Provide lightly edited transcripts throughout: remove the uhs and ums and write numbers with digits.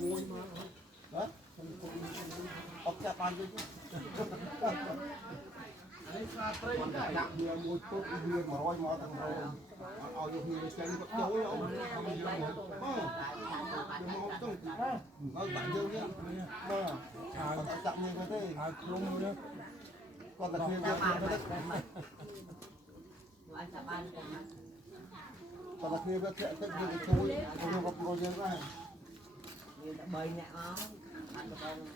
môi mà đó ốc chặt ăn đi đặt nhiều môi tốt nhiều mà roi mà thằng rồi ao vô nhiều chơi bắt chối ông nhưng mà không nói bạn dương nhé mà chậm như thế còn là nhiều còn là nhiều cái thích như chuối không gặp rồi dương này bơi nhẹ nó ăn được không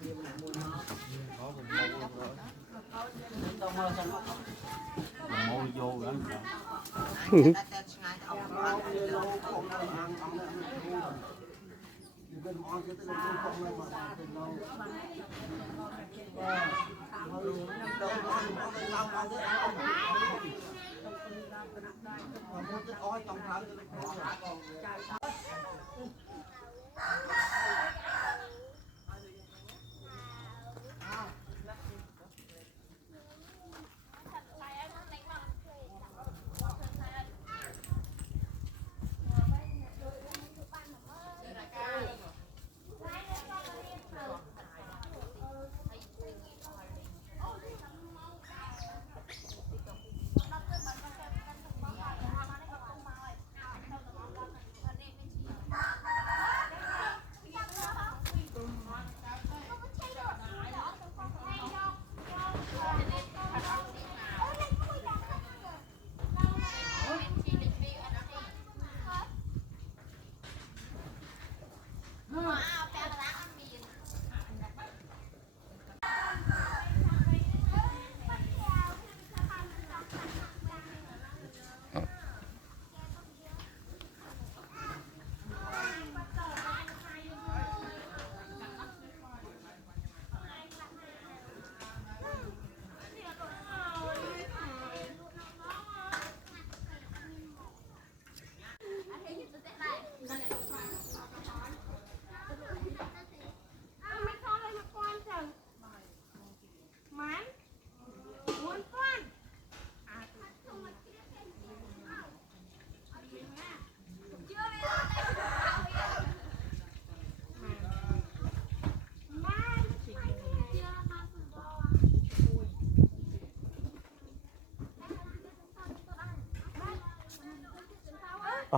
kia mà mua nó có môi vô lắm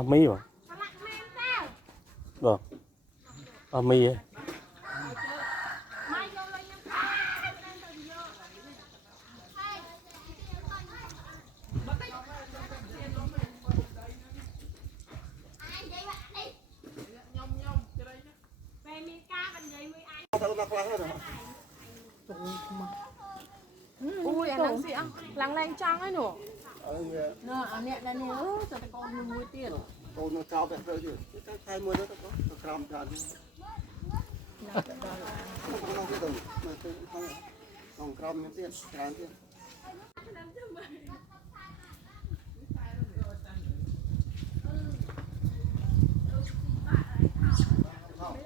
mi mà vâng mi ấy. Ui, anh đang xịn, lắng lanh trăng ấy nổ. Nè, anh nè đây nè, cho tao con nuôi tiền. Con nó cao đẹp rồi chứ, cái hai mươi đó có, nó cam tràn đi. Không có cái gì, mà không cam như tiền, tràn tiền. Không.